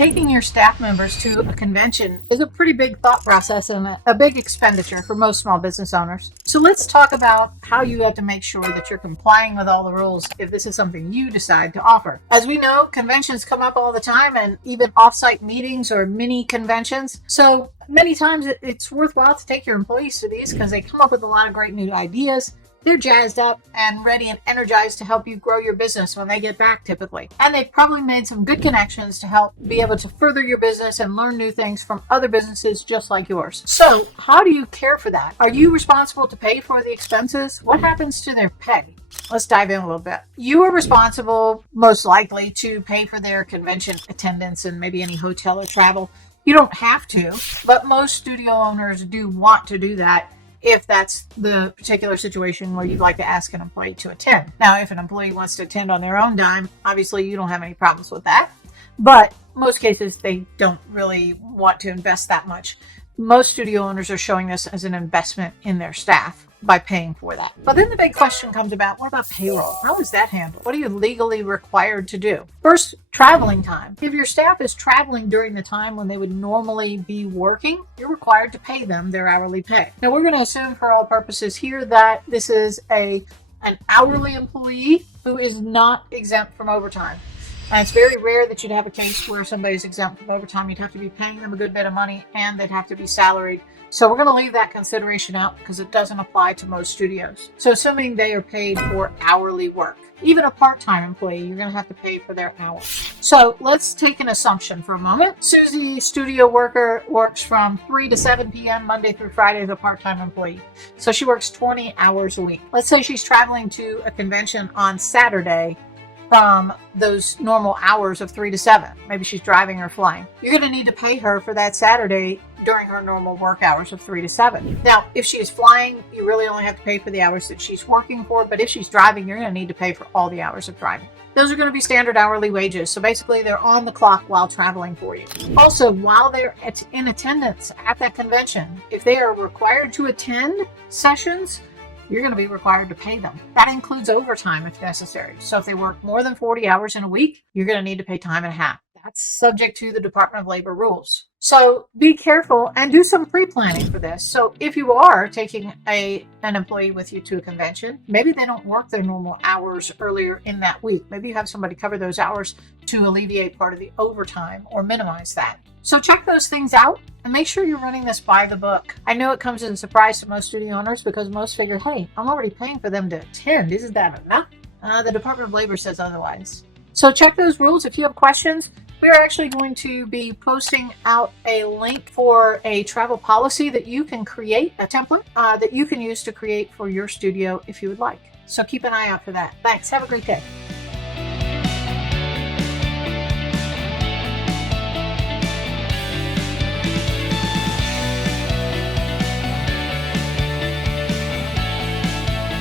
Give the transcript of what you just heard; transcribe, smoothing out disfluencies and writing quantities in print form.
Taking your staff members to a convention is a pretty big thought process and a big expenditure for most small business owners. So let's talk about how you have to make sure that you're complying with all the rules if this is something you decide to offer. As we know, conventions come up all the time, and even off-site meetings or mini conventions. So many times it's worthwhile to take your employees to these because they come up with a lot of great new ideas. They're jazzed up and ready and energized to help you grow your business when they get back typically. And they've probably made some good connections to help be able to further your business and learn new things from other businesses just like yours. So how do you care for that? Are you responsible to pay for the expenses? What happens to their pay? Let's dive in a little bit. You are responsible, most likely, to pay for their convention attendance and maybe any hotel or travel. You don't have to, but most studio owners do want to do that if that's the particular situation where you'd like to ask an employee to attend. Now, if an employee wants to attend on their own dime, obviously you don't have any problems with that. But most cases, they don't really want to invest that much. Most studio owners are showing this as an investment in their staff by paying for that. But then the big question comes about, what about payroll? How is that handled? What are you legally required to do? First, traveling time. If your staff is traveling during the time when they would normally be working, you're required to pay them their hourly pay. Now, we're going to assume for all purposes here that this is an hourly employee who is not exempt from overtime. And it's very rare that you'd have a case where somebody's exempt from overtime. You'd have to be paying them a good bit of money and they'd have to be salaried. So we're going to leave that consideration out because it doesn't apply to most studios. So assuming they are paid for hourly work, even a part-time employee, you're going to have to pay for their hours. So let's take an assumption for a moment. Susie, studio worker, works from 3 to 7 p.m. Monday through Friday as a part-time employee. So she works 20 hours a week. Let's say she's traveling to a convention on Saturday from those normal hours of 3 to 7. Maybe she's driving or flying. You're going to need to pay her for that Saturday during her normal work hours of 3 to 7. Now, if she is flying, you really only have to pay for the hours that she's working for, but if she's driving, you're going to need to pay for all the hours of driving. Those are going to be standard hourly wages. So basically, they're on the clock while traveling for you. Also, while they're in attendance at that convention, if they are required to attend sessions, you're going to be required to pay them. That includes overtime if necessary. So if they work more than 40 hours in a week, you're going to need to pay time and a half. That's subject to the Department of Labor rules. So be careful and do some pre-planning for this. So if you are taking an employee with you to a convention, maybe they don't work their normal hours earlier in that week. Maybe you have somebody cover those hours to alleviate part of the overtime or minimize that. So check those things out and make sure you're running this by the book. I know it comes as a surprise to most studio owners because most figure, hey, I'm already paying for them to attend. Isn't that enough? The Department of Labor says otherwise. So check those rules. If you have questions, we are actually going to be posting out a link for a travel policy that you can create, a template that you can use to create for your studio if you would like. So keep an eye out for that. Thanks. Have a great day.